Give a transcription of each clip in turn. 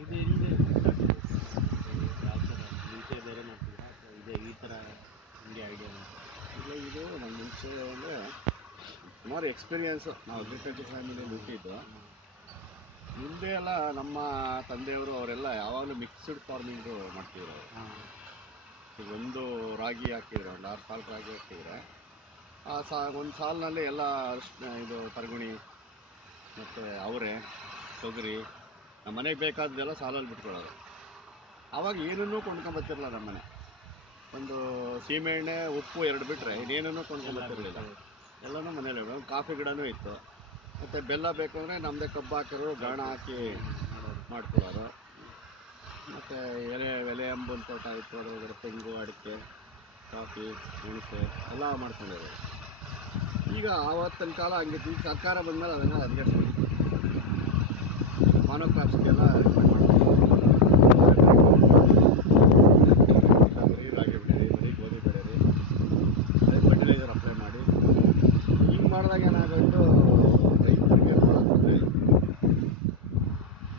ಇದು ಹಿಂದೆ ಯಾವ ಥರ ಮುಂಚೆ ಬೇರೆ ಮಾಡ್ತಿದ್ರಾ ಅಥವಾ ಇದೆ ಈ ಥರ ಹಿಂಗೆ ಐಡಿಯಾ ಅಂತ? ಇಲ್ಲ, ಇದು ನಮ್ಮ ಮುಂಚೆ ಅಂದರೆ ಸುಮಾರು ಎಕ್ಸ್ಪೀರಿಯೆನ್ಸು. ನಾವು ಅಗ್ರಿಕಲ್ಚರ್ ಫ್ಯಾಮಿಲಿಯಲ್ಲಿ ಹುಟ್ಟಿದ್ದು. ಮುಂದೆ ಎಲ್ಲ ನಮ್ಮ ತಂದೆಯವರು ಅವರೆಲ್ಲ ಯಾವಾಗಲೂ ಮಿಕ್ಸ್ಡ್ ಫಾರ್ಮಿಂಗು ಮಾಡ್ತಿದ್ರು ಅವರು. ಹಾಂ ಈಗ ಒಂದು ರಾಗಿ ಹಾಕಿದ್ರು, ಒಂದು 6 ಸಾಲು ರಾಗಿ ಹಾಕಿದ್ರೆ ಒಂದು ಸಾಲಿನಲ್ಲಿ ಎಲ್ಲ ಇದು ತರಗುಣಿ ಮತ್ತು ಅವರೆ, ತೊಗರಿ, ನಮ್ಮ ಮನೆಗೆ ಬೇಕಾದ್ದೆಲ್ಲ ಸಾಲಲ್ಲಿ ಬಿಟ್ಕೊಳ್ಳೋರು. ಆವಾಗ ಏನನ್ನೂ ಕೊಂಡ್ಕೊಂಬತ್ತಿರಲಿಲ್ಲ ನಮ್ಮ ಮನೆ. ಒಂದು ಸೀಮೆಎಣ್ಣೆ, ಉಪ್ಪು 2 ಬಿಟ್ಟರೆ ಇನ್ನೇನನ್ನೂ ಕೊಂಡ್ಕೊಂಬತ್ತಿರಲಿಲ್ಲ. ಎಲ್ಲನೂ ಮನೇಲಿ. ಒಂದು ಕಾಫಿ ಗಿಡನೂ ಇತ್ತು. ಮತ್ತು ಬೆಲ್ಲ ಬೇಕು ಅಂದರೆ ನಮ್ಮದೇ ಕಬ್ಬು ಹಾಕಿದ್ರು, ಗಾಣ ಹಾಕಿ ಮಾಡ್ಕೊಳ್ಳೋರು. ಮತ್ತು ಎಲೆ ಅಂಬುನ ತೋಟ ಇತ್ತು, ಅದರೊಳಗಡೆ ತೆಂಗು, ಅಡಿಕೆ, ಕಾಫಿ, ಮೆಣಸು ಎಲ್ಲ ಮಾಡ್ಕೊಂಡಿರೋದು. ಈಗ ಆವತ್ತಿನ ಕಾಲ ಹಂಗಿತ್ತು. ಈಗ ಸರ್ಕಾರ ಬಂದಮೇಲೆ ಅದೆಲ್ಲ ಅಡ್ಜಸ್ಟ್ಮೆಂಟ್ ಮಾನೋಕ್ರಾಪ್ಸ್ಗೆಲ್ಲ ಬರೀ ರಾಗಿ ಬೆಳೀರಿ, ಬರೀ ಗೋಧಿ ಬೆಳೀರಿ, ಫರ್ಟಿಲೈಸರ್ ಅಪ್ಲೈ ಮಾಡಿ. ಹಿಂಗೆ ಮಾಡಿದಾಗ ಏನಾಗೋಯ್ತು, ರೈತರಿಗೆ ಭಾಳ ತೊಂದರೆ ಆಯಿತು.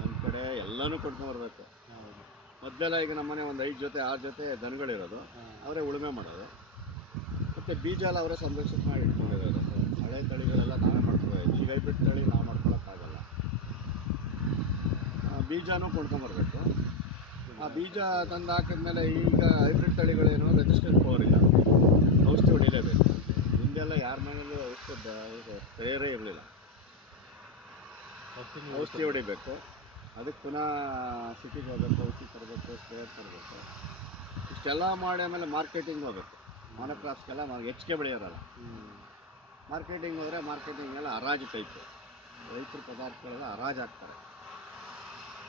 ಒಂದು ಕಡೆ ಎಲ್ಲನೂ ಕೊಂಡ್ಕೊಂಬರ್ಬೇಕು. ಮೊದಲೆಲ್ಲ ಈಗ ನಮ್ಮನೆ ಒಂದು 5 ಜೊತೆ 6 ಜೊತೆ ದನಗಳಿರೋದು, ಅವರೇ ಉಳುಮೆ ಮಾಡೋದು. ಮತ್ತು ಬೀಜ ಎಲ್ಲ ಅವರೇ ಸಂರಕ್ಷಣೆ ಮಾಡಿ ಇಟ್ಕೊಂಡಿರೋದು. ಹಳೆ ತಳಿಗಳೆಲ್ಲ ನಾವೇ ಮಾಡ್ಕೋಬೋದು. ಈಗ ಹೈಬ್ರಿಡ್ ತಳಿ ನಾವು ಮಾಡ್ಕೊಳಕ್ಕಾಗಲ್ಲ. ಬೀಜನೂ ಕೊಂಡ್ಕೊಂಬರ್ಬೇಕು. ಆ ಬೀಜ ತಂದು ಹಾಕಿದ್ಮೇಲೆ ಈಗ ಹೈಬ್ರಿಡ್ ತಳಿಗಳೇನು ರೆಸಿಸ್ಟೆಂಟ್ ಪವರ್ ಇಲ್ಲ, ಔಷಧಿ ಹೊಡಿಲೇಬೇಕು. ಹಿಂದೆಲ್ಲ ಯಾರ ಮನೇಲೂ ತಯಾರೇ ಇರಲಿಲ್ಲ. ಔಷಧಿ ಹೊಡಿಬೇಕು, ಅದಕ್ಕೆ ಪುನಃ ಸಿಟಿಗೆ ಹೋಗ್ಬೇಕು, ಔಷಧಿ ತರಬೇಕು, ಸ್ಪ್ರೇ ತರಬೇಕು. ಇಷ್ಟೆಲ್ಲ ಮಾಡಿ ಆಮೇಲೆ ಮಾರ್ಕೆಟಿಂಗ್ ಹೋಗ್ಬೇಕು. ಮಾನೋಕ್ರಾಪ್ಸ್ಗೆಲ್ಲ ಹೆಚ್ಚಿಗೆ ಬೆಳೆಯೋರಲ್ಲ. ಮಾರ್ಕೆಟಿಂಗ್ ಹೋದರೆ ಮಾರ್ಕೆಟಿಂಗೆಲ್ಲ ಹರಾಜು ಟೈಪು. ರೈತರ ಪದಾರ್ಥಗಳೆಲ್ಲ ಹರಾಜು ಹಾಕ್ತಾರೆ.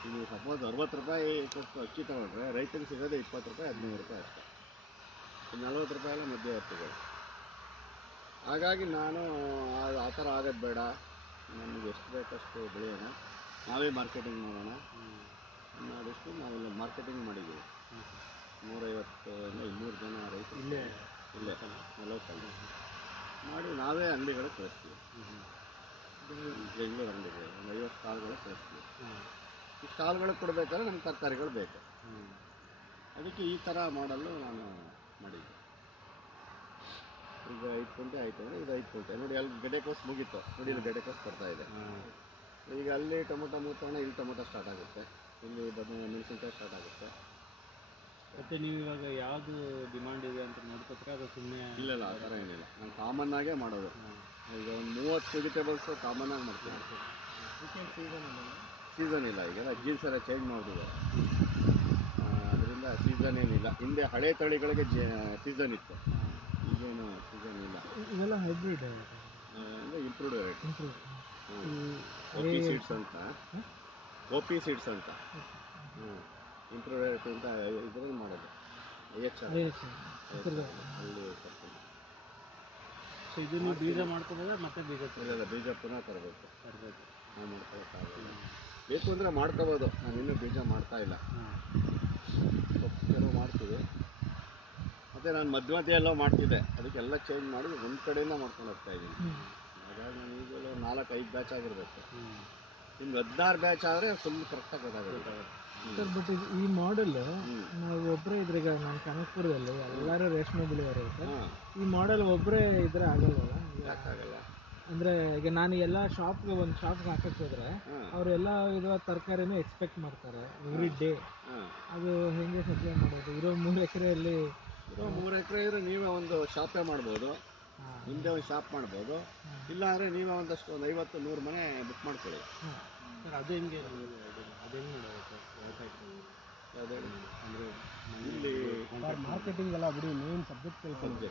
ನೀವು ಸಪೋಸ್ 60 ರೂಪಾಯಿ ಕೊಟ್ಟು ಅಕ್ಕಿ ತೊಗೊಂಡ್ರೆ ರೈತರಿಗೆ ಸಿಗೋದೇ 20 ರೂಪಾಯಿ, 15 ರೂಪಾಯಿ ಅಷ್ಟೇ. 40 ರೂಪಾಯಿ ಎಲ್ಲ ಮಧ್ಯವರ್ತಿಗಳು. ಹಾಗಾಗಿ ನಾನು ಆ ಥರ ಆಗೋದು ಬೇಡ, ನಮಗೆ ಎಷ್ಟು ಬೇಕಷ್ಟು ಬೆಳೆಯೋಣ, ನಾವೇ ಮಾರ್ಕೆಟಿಂಗ್ ಮಾಡೋಣ ಅನ್ನೋದಷ್ಟು ನಾವೆಲ್ಲ ಮಾರ್ಕೆಟಿಂಗ್ ಮಾಡಿದ್ದೀವಿ. 150-200 ಜನ ರೈತರು ಇಲ್ಲೇ ಲೋಕಲ್ ಮಾಡಿ ನಾವೇ ಅಂಗಡಿಗಳಿಗೆ ಕಳಿಸ್ತೀವಿ. ಬೆಂಗಳೂರು ಅಂಗಡಿಗಳು ಒಂದು 50 ಸ್ಟಾಲ್ಗಳಿಗೆ ಕಳಿಸ್ತೀವಿ. ಈ ಸ್ಟಾಲ್ಗಳಿಗೆ ಕೊಡಬೇಕಾದ್ರೆ ನಮ್ಗೆ ತರಕಾರಿಗಳು ಬೇಕು. ಅದಕ್ಕೆ ಈ ಥರ ಮಾಡಲು ನಾನು ಮಾಡಿದ್ದೆ. ಈಗ 5 ಕುಂಟೆ ಆಯಿತು ಅಂದರೆ ಇದು 5 ಕುಂಟೆ. ನೋಡಿ, ಅಲ್ಲಿ ಗೆಡ್ಡೆಕೋಸು ಮುಗೀತು, ನೋಡಿ ಇಲ್ಲಿ ಗೆಡ್ಡೆಕೋಸು ಬರ್ತಾಯಿದೆ. ಈಗ ಅಲ್ಲಿ ಟೊಮೊಟೊ ಮುಗಿತೋಣ, ಇಲ್ಲಿ ಟೊಮೊಟೊ ಸ್ಟಾರ್ಟ್ ಆಗುತ್ತೆ, ಇಲ್ಲಿ ಮೆಣಸಿನ್ಕಾಯಿ ಸ್ಟಾರ್ಟ್ ಆಗುತ್ತೆ. ಮತ್ತು ನೀವು ಇವಾಗ ಯಾವುದು ಡಿಮಾಂಡ್ ಇದೆ ಅಂತ ನೋಡ್ಕೊತೀರಾ ಅದು ಸುಮ್ಮನೆ? ಇಲ್ಲ, ಆ ಥರ ಏನಿಲ್ಲ. ನಾನು ಕಾಮನ್ನಾಗೇ ಮಾಡೋದು. ಈಗ ಒಂದು 30 ವೆಜಿಟೇಬಲ್ಸು ಕಾಮನ್ನಾಗಿ ಮಾಡ್ತೀನಿ. ಸೀಸನ್ ಇಲ್ಲ, ಈಗೆಲ್ಲ ಜೀನ್ಸ್ ಎಲ್ಲ ಚೇಂಜ್ ಮಾಡಿದೆ. ಅದರಿಂದ ಸೀಸನ್ ಏನಿಲ್ಲ. ಹಿಂದೆ ಹಳೆ ತಳಿಗಳಿಗೆ ಸೀಸನ್ ಇತ್ತು, ಈಗೇನು ಸೀಸನ್ ಇಲ್ಲ. ಇವೆಲ್ಲ ಹೈಬ್ರಿಡ್ ಅಂದರೆ ಇಂಪ್ರೂವ್ಡ್ ವೆರೈಟಿ. ಓಪಿ ಸೀಡ್ಸ್ ಅಂತ, ಓಪಿ ಸೀಡ್ಸ್ ಅಂತ. ಇಂಪ್ರೂವ್ಡ್ ವೆರೈಟಿ ಅಂತ ಇದರಲ್ಲಿ ಮಾಡೋದು. ಅಲ್ಲಿ ತರ್ತೀನಿ. ಸೊ ಇದು ನೀವು ಬೀಜ ಮಾಡ್ಕೋಬೋದಾ ಮತ್ತೆ ಬೀಜ? ಇಲ್ಲ, ಬೀಜ ಪುನಃ ತರಬೇಕು. ನಾವು ಮಾಡ್ಕೊಳಕ್ಕಾಗಲ್ಲ. ಬೇಕು ಅಂದರೆ ಮಾಡ್ಕೋಬೋದು. ನಾನು ಇನ್ನೂ ಬೀಜ ಮಾಡ್ತಾ ಇಲ್ಲ. ಕೆಲವು ಮಾಡ್ತೀವಿ. ಮತ್ತು ನಾನು ಮಧ್ಯ ಎಲ್ಲೋ ಮಾಡ್ತಿದ್ದೆ, ಅದಕ್ಕೆಲ್ಲ ಚೇಂಜ್ ಮಾಡಿ ಒಂದು ಕಡೆಯಿಂದ ಮಾಡ್ಕೊಂಡು ಹೋಗ್ತಾ ಇದ್ದೀನಿ. ಹಾಗಾಗಿ ನಾನು ಈಗಲೂ 4-5 ಬ್ಯಾಚ್ ಆಗಿರಬೇಕು. ನಿಮ್ಗೆ 16 ಬ್ಯಾಚ್ ಆದರೆ ಫುಲ್ ಕರೆಕ್ಟಾಗಿ ಗೊತ್ತಾಗುತ್ತೆ. ಸರ್, ಬಟ್ ಈ ಮಾಡೆಲ್ ನಾವು ಒಬ್ಬರೇ ಇದ್ರೆ, ಈಗ ನಾನು ಕನಕಪುರದಲ್ಲಿ ಎಲ್ಲರೂ ರೇಷ್ಮೆ ಬೆಳೆಯೋರು ಸರ್. ಈ ಮಾಡೆಲ್ ಒಬ್ಬರೇ ಇದ್ರೆ ಆಗಲ್ವಲ್ಲ? ಯಾಕಾಗಲ್ಲ ಅಂದರೆ ಈಗ ನಾನು ಎಲ್ಲ ಒಂದು ಶಾಪ್ಗೆ ಹಾಕಕ್ಕೆ ಹೋದರೆ ಅವರೆಲ್ಲ ವಿಧವಾದ ತರಕಾರಿನೂ ಎಕ್ಸ್ಪೆಕ್ಟ್ ಮಾಡ್ತಾರೆ ಎವ್ರಿ ಡೇ. ಅದು ಹೇಗೆ ಸಪ್ಲೈ ಮಾಡೋದು? ಇರೋ 3 ಎಕರೆಯಲ್ಲಿ? ಇರೋ 3 ಎಕರೆ ಇದ್ರೆ ನೀವೇ ಒಂದು ಶಾಪೇ ಮಾಡ್ಬೋದು. ಮುಂದೆ ಒಂದು ಶಾಪ್ ಮಾಡ್ಬೋದು. ಇಲ್ಲ ಅಂದರೆ ನೀವೇ ಒಂದಷ್ಟು ಒಂದು 50-100 ಮನೆ ಬುಕ್ ಮಾಡ್ಕೊಳ್ಳಿ. ಸರ್ ಅದು ಹೆಂಗೆ ಮಾಡೋದು? ಯಾವುದೇ ಅಂದರೆ ಇಲ್ಲಿ ಮಾರ್ಕೆಟಿಂಗ್ ಎಲ್ಲ ಬಿಡಿ, ಮೇನ್ ಸಬ್ಜೆಕ್ಟ್ ತಿಳ್ಕೊಳ್ಳಿ.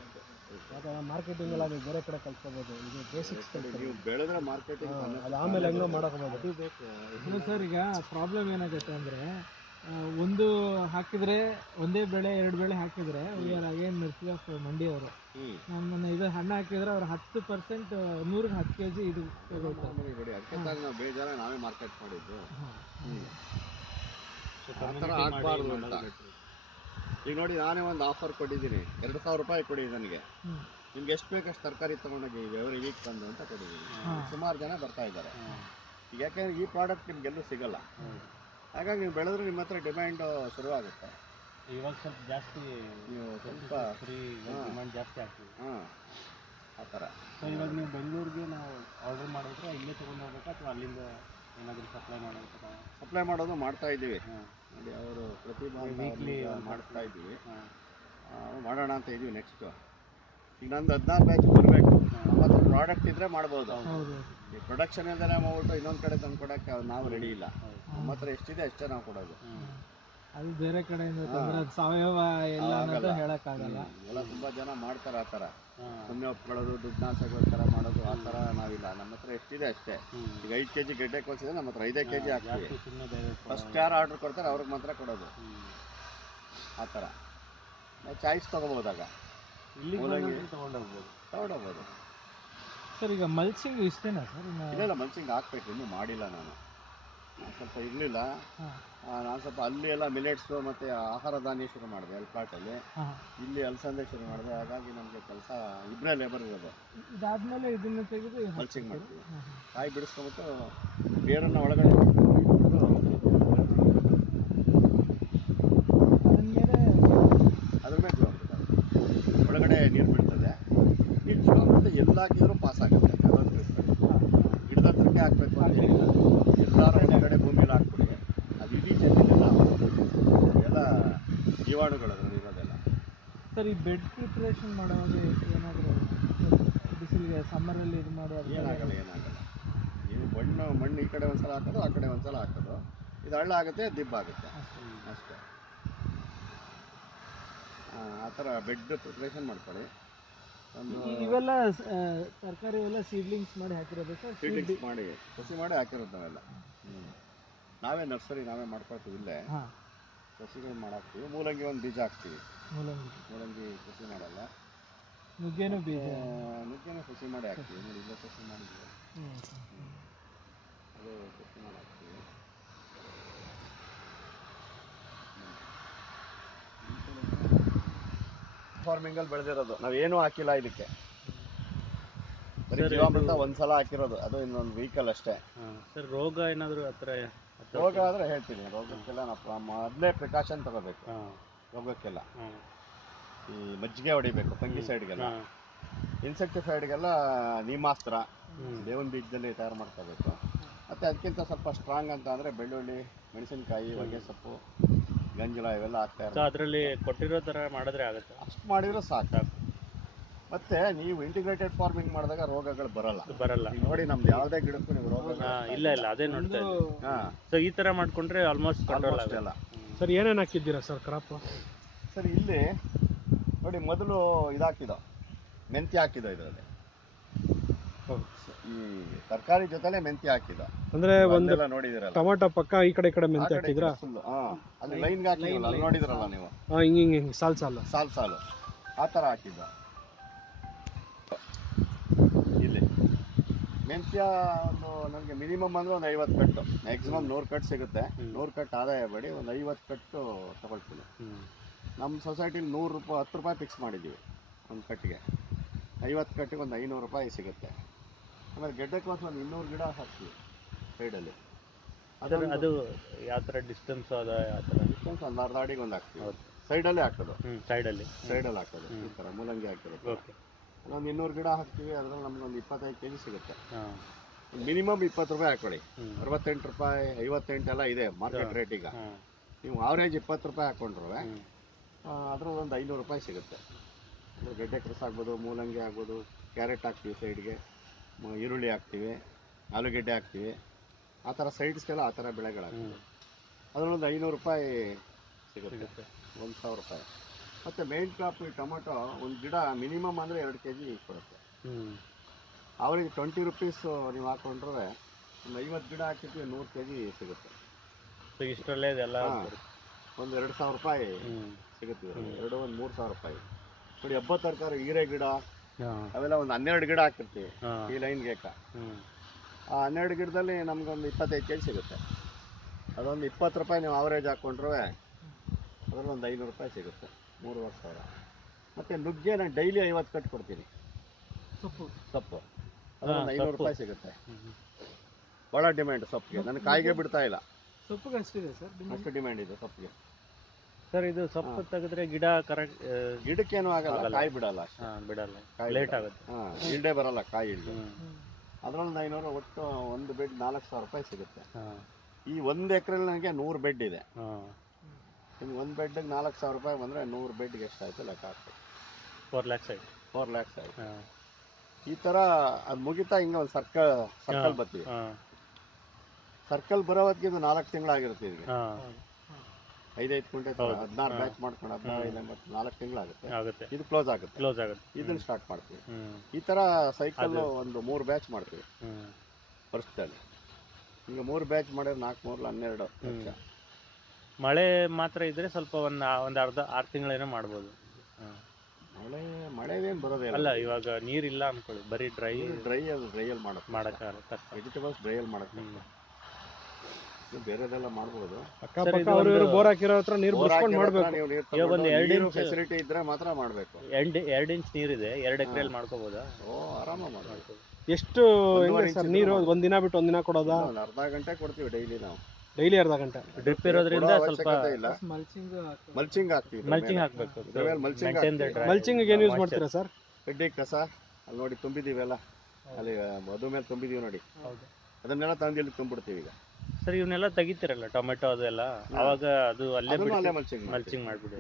ಮಾರ್ಕೆಟಿಂಗ್ ಎಲ್ಲ ನೀವು ಬೇರೆ ಕಡೆ ಕಲ್ತ್ಕೋಬೋದು. ಇದು ಬೇಸಿಕ್ಸ್ ನೀವು ಬೆಳೆದ್ರೆ ಮಾರ್ಕೆಟಿಂಗ್ ಅದು ಆಮೇಲೆ ಹೆಂಗೋ ಮಾಡೋಕೋಬೋದು. ಅದು ಬೇಕು. ಇಲ್ಲ ಸರ್, ಈಗ ಪ್ರಾಬ್ಲಮ್ ಏನಾಗುತ್ತೆ ಅಂದರೆ ಒಂದು ಹಾಕಿದರೆ ಒಂದೇ ಬೆಳೆ 2 ಬೆಳೆ ಹಾಕಿದರೆ ಅಗೇನ್ ಮಿರ್ಚಿ ಆಫ್ ಮಂಡಿಯವರು ನಮ್ಮನ್ನು ಇದು ಹಣ್ಣು ಹಾಕಿದರೆ ಅವ್ರು 10% 100ಗೆ 10 kg ಇದು ಮಾಮೂಲಿ ಬಿಡಿ. ಅದಕ್ಕೆ ನಾವು ಬೇಜಾರ ನಾವೇ ಮಾರ್ಕೆಟ್ ಮಾಡಿದ್ದು. ಆ ಥರ ಆಗಬಾರ್ದು ಅಂತ. ಈಗ ನೋಡಿ, ನಾನೇ ಒಂದು ಆಫರ್ ಕೊಟ್ಟಿದ್ದೀನಿ. 2000 ರೂಪಾಯಿ ಕೊಡಿ ನನಗೆ, ನಿಮ್ಗೆ ಎಷ್ಟು ಬೇಕಷ್ಟು ತರಕಾರಿ ತೊಗೊಂಡೋಗಿ ಎವ್ರಿ ವೀಕ್ ಬಂದು ಅಂತ ಕೊಟ್ಟಿದ್ದೀನಿ. ಸುಮಾರು ಜನ ಬರ್ತಾ ಇದ್ದಾರೆ. ಈಗ ಯಾಕೆಂದರೆ ಈ ಪ್ರಾಡಕ್ಟ್ ನಿಮ್ಗೆಲ್ಲೂ ಸಿಗಲ್ಲ. ಹಾಗಾಗಿ ನೀವು ಬೆಳೆದ್ರೆ ನಿಮ್ಮ ಹತ್ರ ಡಿಮ್ಯಾಂಡು ಶುರುವಾಗುತ್ತೆ. ಇವಾಗ ಸ್ವಲ್ಪ ಜಾಸ್ತಿ ನೀವು ಸ್ವಲ್ಪ ಫ್ರೀ ಡಿಮ್ಯಾಂಡ್ ಜಾಸ್ತಿ ಆಗ್ತದೆ. ಹಾಂ, ಆ ಥರ. ಸೊ ಇವಾಗ ನೀವು ಬೆಂಗಳೂರಿಗೆ ನಾವು ಆರ್ಡರ್ ಮಾಡಿದ್ರೆ ಇಲ್ಲೇ ತೊಗೊಂಡು ಹೋಗ್ಬೇಕಾ ಅಥವಾ ಅಲ್ಲಿಂದ ಏನಾದರೂ ಸಪ್ಲೈ ಮಾಡಬೇಕಾ? ಸಪ್ಲೈ ಮಾಡೋದು ಮಾಡ್ತಾ ಇದ್ದೀವಿ. ನೋಡಿ ಅವರು ಪ್ರತಿಭಾ ವೀಕ್ಲಿ ಮಾಡಿಸ್ತಾ ಇದ್ದೀವಿ. ಮಾಡೋಣ ಅಂತ ಇದ್ದೀವಿ ನೆಕ್ಸ್ಟು. ಈಗ ನಂದು 14 ಬ್ಯಾಚ್ ಬರಬೇಕು. ನಮ್ಮ ಹತ್ರ ಪ್ರಾಡಕ್ಟ್ ಇದ್ದರೆ ಮಾಡ್ಬೋದು. ಈ ಪ್ರೊಡಕ್ಷನ್ ಇಲ್ಲದೇ ಮಾಡ್ಬಿಟ್ಟು ಇನ್ನೊಂದು ಕಡೆ ತಂದು ಕೊಡೋಕ್ಕೆ ನಾವು ರೆಡಿ ಇಲ್ಲ. ನಮ್ಮ ಹತ್ರ ಎಷ್ಟಿದೆ ಅಷ್ಟೇ ನಾವು ಕೊಡೋದು. ಅದು ಬೇರೆ ಕಡೆಯಿಂದ ತಂದ್ರೆ ಅದು ಸಾವಯವ ಎಲ್ಲ ಅನ್ನೋದು ಹೇಳೋಕ್ಕಾಗಲ್ಲ. ಎಲ್ಲ ತುಂಬ ಜನ ಮಾಡ್ತಾರೆ ಆ ಥರ, ಸುಮ್ಮನೆ ಒಪ್ಕೊಳ್ಳೋದು, ದುಡ್ಡಾಸೆಗೋಸ್ಕರ ಮಾಡೋದು, ಆ ಥರ ನಾವಿಲ್ಲ. ನಮ್ಮ ಹತ್ರ ಎಷ್ಟಿದೆ ಅಷ್ಟೇ. ಈಗ 5 kg ಗೆಡ್ಡೆ ಕೋಸಿದ್ರೆ ನಮ್ಮ ಹತ್ರ 5 kg ಹಾಕ್ತೀವಿ. ಫಸ್ಟ್ ಯಾರು ಆರ್ಡ್ರ್ ಕೊಡ್ತಾರೆ ಅವ್ರಿಗೆ ಮಾತ್ರ ಕೊಡೋದು. ಆ ಥರ ನಾವು ಚಾಯ್ಸ್ ತೊಗೋಬೋದಾಗ ತೊಗೊಂಡೋಗ್ಬೋದು. ಸರ್ ಈಗ ಮಲ್ಚಿಂಗ್ ಇಷ್ಟೇನಾ ಸರ್? ಇಲ್ಲ, ಮಲ್ಚಿಂಗ್ ಹಾಕ್ಬೇಕು, ಇನ್ನೂ ಮಾಡಿಲ್ಲ ನಾನು. ಸ್ವಲ್ಪ ಇರಲಿಲ್ಲ. ನಾನು ಸ್ವಲ್ಪ ಅಲ್ಲಿ ಎಲ್ಲ ಮಿಲೆಟ್ಸು ಮತ್ತು ಆಹಾರ ಧಾನ್ಯ ಶುರು ಮಾಡಿದೆ ಅಲ್ಲಿ ಪ್ಲಾಟಲ್ಲಿ. ಇಲ್ಲಿ ಅಲಸಂದೆ ಶುರು ಮಾಡಿದೆ. ಹಾಗಾಗಿ ನಮಗೆ ಕೆಲಸ ಇಬ್ಬರೇ ಲೇಬರ್ ಇರೋದು. ಇದಾದ್ಮೇಲೆ ಇದನ್ನು ತೆಗೆದು ಮಲ್ಚಿಂಗ್ ಮಾಡ್ತೀವಿ. ಕಾಯಿ ಬಿಡಿಸ್ಕೊಂಬಿಟ್ಟು ಬೇರನ್ನು ಒಳಗಡೆ ಅದ್ರ ಮೇಲೆ ಒಳಗಡೆ ನೀರು ಬೀಳ್ತದೆ. ನೀರು ಬಿಟ್ಕೊಂಡ್ಬಿಟ್ಟು ಎಲ್ಲ ಹಾಕಿದ್ರು ಪಾಸ್ ಆಗುತ್ತೆ. ಗಿಡದ ಹತ್ರಕ್ಕೆ ಹಾಕಬೇಕು ಅಂತೇನಿಲ್ಲ, ಎಲ್ಲರೂ ಒಳಗಡೆ ಭೂಮಿಯಲ್ಲಿ ಹಾಕ್ಬಿಟ್ಟು ಅದು ಇಡೀ ಚೆಂದಿಲ್ಲ ಎಲ್ಲ ಜೀವಾಣುಗಳು ಇರೋದೆಲ್ಲ. ಸರ್ ಈ ಬೆಡ್ ಪ್ರಿಪ್ರೇಷನ್ ಮಾಡುವಾಗ ಏನಾದರೂ ಬಿಸಿಲಿಗೆ ಸಮ್ಮರಲ್ಲಿ ಇದು ಮಾಡಿ ಏನಾಗಲ್ಲ. ನೀವು ಮಣ್ಣು ಈ ಕಡೆ ಒಂದ್ಸಲ ಹಾಕೋದು, ಆ ಕಡೆ ಒಂದ್ಸಲ ಹಾಕೋದು. ಇದು ಹಳ್ಳ ಆಗುತ್ತೆ, ದಿಬ್ಬಾಗುತ್ತೆ ಅಷ್ಟೇ. ಆ ಥರ ಬೆಡ್ ಪ್ರಿಪ್ರೇಷನ್ ಮಾಡ್ಕೊಳ್ಳಿ. ಇವೆಲ್ಲ ತರಕಾರಿ ಎಲ್ಲ ಸೀಡ್ಲಿಂಗ್ಸ್ ಮಾಡಿ ಹಾಕಿರೋದು ಸರ್? ಸೀಡ್ಲಿಂಗ್ಸ್ ಮಾಡಿ ಕೃಷಿ ಮಾಡಿ ಹಾಕಿರೋದು ನಾವೆಲ್ಲ. ನಾವೇ ನರ್ಸರಿ ನಾವೇ ಮಾಡ್ಕೊಳ್ತೀವಿ. ಇಲ್ಲೇ ಸಸಿಗಳು ಮಾಡಾಕ್ತೀವಿ. ಮೂಲಂಗಿ ಒಂದು ಬೀಜ ಹಾಕ್ತೀವಿ. ಮೂಲಂಗಿ ಕೃಷಿ ಮಾಡಲ್ಲ. ನುಗ್ಗೆನೂ ಕೃಷಿ ಮಾಡಿ ಹಾಕ್ತೀವಿ. ನೋಡಿ ಇಲ್ಲೇ ಕೃಷಿ ಮಾಡಿದ್ವಿ, ಅದು ಕೃಷಿ ಮಾಡಿ ಹಾಕ್ತೀವಿ. ಫಾರ್ಮಿಂಗಲ್ಲಿ ಬೆಳೆದಿರೋದು, ನಾವೇನೂ ಹಾಕಿಲ್ಲ ಇದಕ್ಕೆ. ಬರೀ ಜೀವಾಮೃತ ಒಂದ್ಸಲ ಹಾಕಿರೋದು, ಅದು ಇನ್ನೊಂದು ವೀಕಲ್ ಅಷ್ಟೇ. ಸರ್ ರೋಗ ಏನಾದರೂ ಆ ಥರ? ರೋಗ ಆದರೆ ಹೇಳ್ತೀನಿ. ರೋಗಕ್ಕೆಲ್ಲ ನಾವು ಮೊದಲೇ ಪ್ರಿಕಾಷನ್ ತಗೋಬೇಕು. ರೋಗಕ್ಕೆಲ್ಲ ಈ ಮಜ್ಜಿಗೆ ಹೊಡಿಬೇಕು. ಫಂಗಿಸೈಡ್ಗೆಲ್ಲ, ಇನ್ಸೆಕ್ಟಿಸೈಡ್ಗೆಲ್ಲ ನೀಮಾಸ್ತ್ರ ಬೇವಿನ ಬೀಜದಲ್ಲಿ ತಯಾರು ಮಾಡ್ಕೋಬೇಕು. ಮತ್ತು ಅದಕ್ಕಿಂತ ಸ್ವಲ್ಪ ಸ್ಟ್ರಾಂಗ್ ಅಂತ ಅಂದರೆ ಬೆಳ್ಳುಳ್ಳಿ, ಮೆಣಸಿನಕಾಯಿ, ಹೊಗೆ ಸೊಪ್ಪು, ಗಂಜಲ ಇವೆಲ್ಲ ಹಾಕ್ತಾ ಇರೋದು. ಅದರಲ್ಲಿ ಕೊಟ್ಟಿರೋ ಥರ ಮಾಡಿದ್ರೆ ಆಗುತ್ತೆ. ಅಷ್ಟು ಮಾಡಿದ್ರೆ ಸಾಕು. ಮತ್ತೆ ನೀವು ಇಂಟಿಗ್ರೇಟೆಡ್ ಫಾರ್ಮಿಂಗ್ ಮಾಡಿದಾಗ ರೋಗಗಳು ಬರಲ್ಲ. ನೋಡಿ ನಮ್ದು ಯಾವುದೇ ಗಿಡಕ್ಕೂ ನೀವು ರೋಗ ಇಲ್ಲ ಅದೇ ನೋಡ್ತಾ ಇದ್ದೀವಿ. ಸೊ ಈ ಥರ ಮಾಡ್ಕೊಂಡ್ರೆ ಆಲ್ಮೋಸ್ಟ್ ಕಂಟ್ರೋಲ್ ಆಗಲ್ಲ. ಸರ್ ಏನೇನು ಹಾಕಿದ್ದೀರಾ ಸರ್ ಕ್ರಾಪ್? ಸರ್ ಇಲ್ಲಿ ನೋಡಿ, ಮೊದಲು ಇದಾಕಿದೋ ಮೆಂತ್ಯ ಹಾಕಿದೋ. ಇದರಲ್ಲಿ ಈ ತರಕಾರಿ ಜೊತೆಲೆ ಮೆಂತ್ಯ ಹಾಕಿದ. ಅಂದ್ರೆ ಒಂದೆಲ್ಲ ನೋಡಿದಿರಲ್ಲ, ಟೊಮಾಟೊ ಪಕ್ಕ ಈ ಕಡೆ ಮೆಂತ್ಯ ಹಾಕಿದ್ರಾ? ಅದು ಲೈನ್ಗೆ ಹಾಕಿದ್ರಲ್ಲ, ಅಲ್ಲಿ ನೋಡಿದ್ರಲ್ಲ ನೀವು, ಹಿಂಗೆ ಸಾಲು ಆ ಥರ ಹಾಕಿದ್ದ. ಇಲ್ಲಿ ಮೆಂತ್ಯ ಒಂದು ನನಗೆ ಮಿನಿಮಮ್ ಅಂದರೆ ಒಂದು 50 ಕಟ್ಟು, ಮ್ಯಾಕ್ಸಿಮಮ್ 100 ಕಟ್ಟು ಸಿಗುತ್ತೆ. 100 ಕಟ್ಟು ಆದಾಯ ಬೇಡಿ, ಒಂದು 50 ಕಟ್ಟು ತಗೊಳ್ತೀನಿ. ನಮ್ಮ ಸೊಸೈಟಿಲಿ 100 ರೂಪಾಯಿ 10 ರೂಪಾಯಿ ಫಿಕ್ಸ್ ಮಾಡಿದ್ದೀವಿ ಒಂದು ಕಟ್ಟಿಗೆ. 50 ಕಟ್ಟಿಗೆ ಒಂದು 500 ರೂಪಾಯಿ ಸಿಗುತ್ತೆ. ಆಮೇಲೆ ಗೆಡ್ಡೆಕೋಸು ಒಂದು 200 ಗಿಡ ಹಾಕ್ತೀವಿ ಸೈಡಲ್ಲಿ. ಅದು ಯಾವ ಥರ ಡಿಸ್ಟೆನ್ಸ್? ಡಿಸ್ಟೆನ್ಸ್ ಒಂದು ಅರ್ಧ ಅಡಿಗೆ ಒಂದು ಹಾಕ್ತೀವಿ. ಸೈಡಲ್ಲೇ ಹಾಕೋದು, ಸೈಡಲ್ಲಿ ಹಾಕೋದು. ಈ ಥರ ಮೂಲಂಗಿ ಹಾಕಿರೋದು. ಒಂದು 200 ಗಿಡ ಹಾಕ್ತೀವಿ. ಅದರಲ್ಲಿ ನಮ್ಗೊಂದು 25 kg ಸಿಗುತ್ತೆ. ಮಿನಿಮಮ್ 20 ರೂಪಾಯಿ ಹಾಕೊಳ್ಳಿ. 68 ರೂಪಾಯಿ 58 ಎಲ್ಲ ಇದೆ ಮಾರ್ಕೆಟ್ ರೇಟ್. ಈಗ ನೀವು ಆವ್ರೇಜ್ 20 ರೂಪಾಯಿ ಹಾಕ್ಕೊಂಡ್ರು ಅದರಲ್ಲಿ ಒಂದು 500 ರೂಪಾಯಿ ಸಿಗುತ್ತೆ. ಅಂದರೆ ಗೆಡ್ಡೆ ಕ್ರಸ್ ಆಗ್ಬೋದು, ಮೂಲಂಗಿ ಆಗ್ಬೋದು, ಕ್ಯಾರೆಟ್ ಹಾಕ್ತೀವಿ ಸೈಡ್ಗೆ, ಈರುಳ್ಳಿ ಹಾಕ್ತೀವಿ, ಆಲೂಗೆಡ್ಡೆ ಹಾಕ್ತೀವಿ. ಆ ಥರ ಸೈಡ್ಸ್ಗೆಲ್ಲ ಆ ಥರ ಬೆಳೆಗಳಾಗ್ತದೆ. ಅದರಲ್ಲೊಂದು 500 ರೂಪಾಯಿ ಸಿಗುತ್ತೆ, 1000 ರೂಪಾಯಿ. ಮತ್ತು ಮೇನ್ ಕ್ರಾಪ್ ಈ ಟೊಮೊಟೊ ಒಂದು ಗಿಡ ಮಿನಿಮಮ್ ಅಂದರೆ 2 kg ಕೊಡುತ್ತೆ. ಅವ್ರಿಗೆ 20 ರುಪೀಸ್ ನೀವು ಹಾಕ್ಕೊಂಡ್ರೆ ಒಂದು 50 ಗಿಡ ಹಾಕಿರ್ತೀವಿ, 100 kg ಸಿಗುತ್ತೆ. ಇಷ್ಟರಲ್ಲೇ ಇದೆಲ್ಲ ಒಂದು 2000 ರೂಪಾಯಿ ಸಿಗುತ್ತೆ. ಒಂದು 3000 ರೂಪಾಯಿ. ನೋಡಿ, ಹಬ್ಬ ತರಕಾರಿ ಹೀರೆ ಗಿಡ ಅವೆಲ್ಲ ಒಂದು 12 ಗಿಡ ಹಾಕಿರ್ತೀವಿ ಈ ಲೈನ್ಗೆ. ಆ 12 ಗಿಡದಲ್ಲಿ ನಮಗೊಂದು 25 kg ಸಿಗುತ್ತೆ. ಅದೊಂದು 20 ರೂಪಾಯಿ ನೀವು ಆವರೇಜ್ ಹಾಕ್ಕೊಂಡ್ರೆ ಅದರಲ್ಲಿ ಒಂದು 500 ರೂಪಾಯಿ ಸಿಗುತ್ತೆ, 3500. ಮತ್ತು ನುಗ್ಗೆ ನಾನು ಡೈಲಿ 50 ಕಟ್ಟು ಕೊಡ್ತೀನಿ. ಸೊಪ್ಪು ಅದೊಂದು 500 ರೂಪಾಯಿ ಸಿಗುತ್ತೆ. ಭಾಳ ಡಿಮ್ಯಾಂಡ್ ಸೊಪ್ಪಿಗೆ. ನನ್ನ ಕಾಯಿಗೆ ಬಿಡ್ತಾ ಇಲ್ಲ. ಸೊಪ್ಪಿಗೆ ಅಷ್ಟಿದೆ ಸರ್ ಅಷ್ಟು ಡಿಮ್ಯಾಂಡ್ ಇದೆ ಸೊಪ್ಪಿಗೆ. ಸರ್ ಇದು ಸೊಪ್ಪು ತೆಗೆದ್ರೆ ಗಿಡ ಕರೆಕ್ಟ್ ಗಿಡಕ್ಕೇನು ಆಗಲ್ಲ, ಕಾಯಿ ಬಿಡಲ್ಲ ಅಷ್ಟೇ. ಬಿಡಲ್ಲ, ಕಾಯಿ ಲೇಟ್ ಆಗುತ್ತೆ. ಇಲ್ಡೇ ಬರಲ್ಲ, ಕಾಯಿ ಇಲ್ಡೆ. ಅದರೊಂದು 500 ಒಟ್ಟು ಒಂದು ಬೆಡ್ 4,000 ರೂಪಾಯಿ ಸಿಗುತ್ತೆ. ಈ 1 ಎಕರೆಲಿ ನನಗೆ 100 ಬೆಡ್ ಇದೆ. ನಿಮ್ಗೆ 1 ಬೆಡ್ಗೆ 4,000 ರೂಪಾಯಿ ಬಂದರೆ 100 ಬೆಡ್ಗೆ ಎಷ್ಟಾಯ್ತು ಲೆಕ್ಕ ಹಾಕ್ಬೇಕು. 4 lakhs ಆಯ್ತು. 4 lakhs ಆಯ್ತು. ಈ ಥರ ಅದು ಮುಗಿತಾ ಹಿಂಗೆ ಒಂದು ಸರ್ಕಲ್ ಬರ್ತೀವಿ. ಸರ್ಕಲ್ ಬರೋ ಹೊತ್ತಿಗೆ ಇದು 4 ತಿಂಗಳಾಗಿರುತ್ತೆ. ಇದಕ್ಕೆ 5 ಕುಂಟೆ 16 ಬ್ಯಾಚ್ ಮಾಡ್ಕೊಂಡು 15 4 ತಿಂಗಳಾಗುತ್ತೆ. ಇದು ಕ್ಲೋಸ್ ಆಗುತ್ತೆ. ಇದನ್ನ ಸ್ಟಾರ್ಟ್ ಮಾಡ್ತೀವಿ. ಈ ಥರ ಸೈಕಲ್ ಒಂದು 3 ಬ್ಯಾಚ್ ಮಾಡ್ತೀವಿ ವರ್ಷದಲ್ಲಿ. ಈಗ 3 ಬ್ಯಾಚ್ ಮಾಡಿದ್ರೆ 4 3 12 ಲಕ್ಷ. ಮಳೆ ಮಾತ್ರ ಇದ್ರೆ ಸ್ವಲ್ಪ ಒಂದು ಅರ್ಧ 6 ತಿಂಗಳೇನೋ ಮಾಡ್ಬೋದು. ಮಳೆದೇನು ಬರೋದೇ ಅಲ್ಲ, ಇವಾಗ ನೀರಿಲ್ಲ ಅನ್ಕೊಳ್ಳಿ, ಬರೀ ಡ್ರೈಯಲ್ಲಿ ಮಾಡಕ್ಕಾಗಲ್ಲ. ವೆಜಿಟೇಬಲ್ಸ್ ಡ್ರೈಯಲ್ಲಿ ಮಾಡಕ್ಕೆ ಬೇರೆದೆಲ್ಲ ಮಾಡ್ಬೋದು. ಬೋರ್ ಹಾಕಿರೋ ಹತ್ರ ನೀರು ನೀರು ಫೆಸಿಲಿಟಿ ಇದ್ರೆ ಮಾತ್ರ ಮಾಡಬೇಕು. 2 ಇಂಚ್ ನೀರಿದೆ, 2 ಎಕರೆಯಲ್ಲಿ ಮಾಡ್ಕೋಬೋದಾ? ಆರಾಮ ಮಾಡ್ಬೋದು. ಎಷ್ಟು ನೀರು ಒಂದಿನ ಬಿಟ್ಟು ಒಂದಿನ ಕೊಡೋದಾ? ಒಂದು ಅರ್ಧ ಗಂಟೆ ಕೊಡ್ತೀವಿ ಡೈಲಿ. ನಾವು ಡೈಲಿ ಅರ್ಧ ಗಂಟೆ. ಡ್ರಿಪ್ ಇರೋದ್ರಿಂದ ಸ್ವಲ್ಪ ಮಲ್ಚಿಂಗ್ ಹಾಕ್ತೀವಿ. ಮಲ್ಚಿಂಗ್ ಹಾಕ್ಬೇಕು. ಮಲ್ಚಿಂಗ್ ಏನು ಯೂಸ್ ಮಾಡ್ತೀರಾ ಸರ್? ಕಡ್ಡಿ ಕಸ ಅಲ್ಲಿ ನೋಡಿ ತುಂಬಿದೀವಲ್ಲ, ಅಲ್ಲಿ ಅದು ಮೇಲೆ ತುಂಬಿದೀವಿ ನೋಡಿ, ಅದನ್ನೆಲ್ಲ ತಂದು ಇಲ್ಲಿ ತುಂಬಿಡ್ತೀವಿ. ಈಗ ಸರ್ ಇವನ್ನೆಲ್ಲ ತೆಗಿತೀರಲ್ಲ, ಟೊಮೆಟೊ ಅದೆಲ್ಲ, ಅವಾಗ ಅದು ಅಲ್ಲೇ ಮಲ್ಚಿಂಗ್ ಮಾಡ್ಬಿಡಿ.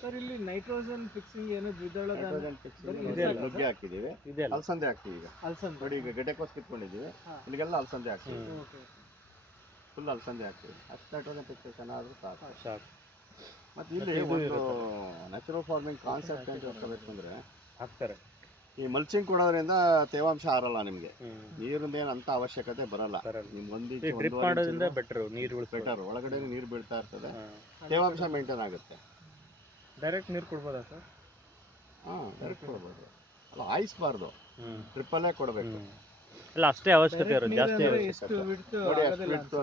ಸರ್ ಇಲ್ಲಿ ನೈಟ್ರೋಜನ್ ಫಿಕ್ಸಿಂಗ್ ಏನು ನುಗ್ಗೆ ಹಾಕಿದೀವಿ, ಅಲಸಂದೆ ಹಾಕ್ತೀವಿ. ಈಗ ನೋಡಿ, ಈಗ ಗೆಡ್ಡೆಕೋಸ್ ಕಿತ್ಕೊಂಡಿದೀವಿ, ಇಲ್ಲಿಗೆಲ್ಲ ಅಲಸಂದೆ ಹಾಕ್ತೀವಿ. ಫುಲ್ ಅಲಸಂದೆ ಹಾಕ್ತೀವಿ. ಅಷ್ಟು ನೈಟ್ರೋಜನ್ ಫಿಕ್ಸೇಷನ್ ಆದ್ರೂ ಸಾಕು. ಮತ್ತೆ ಇಲ್ಲಿ ಒಂದು ನ್ಯಾಚುರಲ್ ಫಾರ್ಮಿಂಗ್ ಕಾನ್ಸೆಪ್ಟ್ ಅಂತ ಹೇಳ್ಬೇಕಂದ್ರೆ, ಹಾಕ್ತಾರೆ ಈ ಮಲ್ಚಿಂಗ್ ಕೊಡೋದ್ರಿಂದ ತೇವಾಂಶ ಆರಲ್ಲ ನಿಮ್ಗೆ. ನೀರಿಂದೇನು ಅಂತ ಅವಶ್ಯಕತೆ ಬರಲ್ಲ. ಬೆಟರ್, ಒಳಗಡೆ ನೀರು ಬೀಳ್ತಾ ಇರ್ತದೆ, ತೇವಾಂಶ ಮೇಂಟೈನ್ ಆಗುತ್ತೆ. ಡೈರೆಕ್ಟ್ ನೀರು ಕೊಡ್ಬೋದಾ ಸರ್? ಡೈರೆಕ್ಟ್ ಕೊಡ್ಬೋದು. ಅಲ್ಲ, ಹಾಯಿಸ್ಬಾರ್ದು, ಟ್ರಿಪ್ಪಲ್ಲೇ ಕೊಡಬೇಕು. ಇಲ್ಲ, ಅಷ್ಟೇ ಅವಶ್ಯಕತೆ ಇರೋದು, ಜಾಸ್ತಿ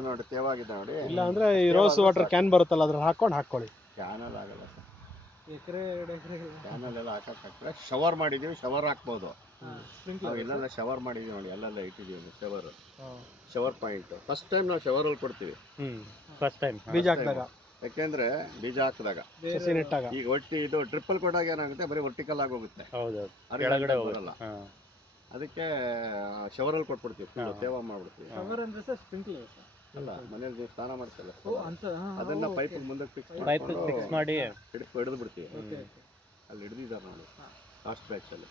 ನೋಡಿ ತೇವಾಗಿದೆ ನೋಡಿ. ಇಲ್ಲ ಅಂದ್ರೆ ಈ ರೋಸ್ ವಾಟರ್ ಕ್ಯಾನ್ ಬರುತ್ತಲ್ಲ, ಅದ್ರ ಹಾಕೊಳ್ಳಿ. ಕ್ಯಾನಲ್ಲಿ ಆಗಲ್ಲ ಸರ್, ಕ್ಯಾನಲ್ಲೆಲ್ಲ ಹಾಕಕ್ಕೆ. ಶವರ್ ಮಾಡಿದೀವಿ, ಶವರ್ ಹಾಕ್ಬೋದು. ನಾವು ಇಲ್ಲೆಲ್ಲ ಶವರ್ ಮಾಡಿದೀವಿ ನೋಡಿ, ಅಲ್ಲೆಲ್ಲ ಇಟ್ಟಿದೀವಿ ಶವರ್ ಪಾಯಿಂಟ್. ಫಸ್ಟ್ ಟೈಮ್ ನಾವು ಶವರಲ್ಲಿ ಕೊಡ್ತೀವಿ. ಬೀಜ ಹಾಕಿದಾಗ, ಯಾಕೆಂದ್ರೆ ಬೀಜ ಹಾಕಿದಾಗ ಈಗ ಒಟ್ಟಿ ಇದು ಟ್ರಿಪ್ಪಲ್ ಕೊಟ್ಟಾಗ ಏನಾಗುತ್ತೆ, ಬರೀ ವರ್ಟಿಕಲ್ ಆಗಿ ಹೋಗುತ್ತೆ, ಬರಲ್ಲ. ಅದಕ್ಕೆ ಶವರಲ್ಲಿ ಕೊಟ್ಬಿಡ್ತೀವಿ, ಸೇವಾ ಮಾಡ್ಬಿಡ್ತೀವಿ. ಅಲ್ಲ, ಮನೇಲಿ ನೀವು ಸ್ನಾನ ಮಾಡ್ತೀವಲ್ಲ, ಅದನ್ನ ಪೈಪ್ ಮುಂದಕ್ಕೆ ಫಿಕ್ಸ್ ಮಾಡಿ ಹಿಡಿದು ಬಿಡ್ತೀವಿ. ಅಲ್ಲಿ ಹಿಡಿದಿದ್ದಾರೆ ನೋಡಿ ಲಾಸ್ಟ್ ಬ್ಯಾಚ್ ಅಲ್ಲಿ.